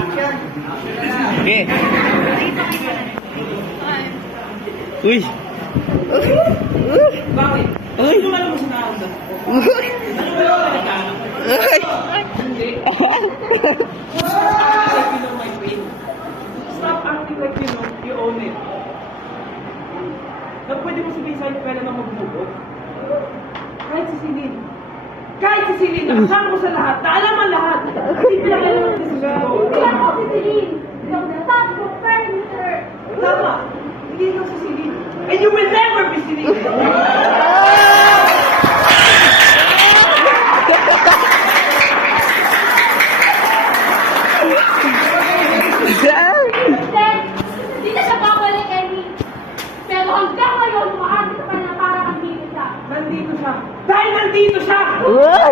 Okay. Uy. Bakit? Uy. Ano naman mo sinasabi? Uy. Ano ba yung nagkano? Uy. Hindi. Stop acting like you know my pain. Stop acting like you own it. Na pwede mo sabihin sa'yo pwede na magbukod. Kahit si Celine. Kahit si Celine, nakasama ko sa lahat. Naalam ang lahat. Hindi pinakailan natin sa show. Hindi ako si Celine. From the top of furniture. Tama. Hindi ikaw si Celine. And you will never be Celine. Then, hindi na siya babalik, Emmy. Pero hanggang ngayon, umaari sa kanya para kang siya. Nandito siya. Dahil nandito siya! Uy.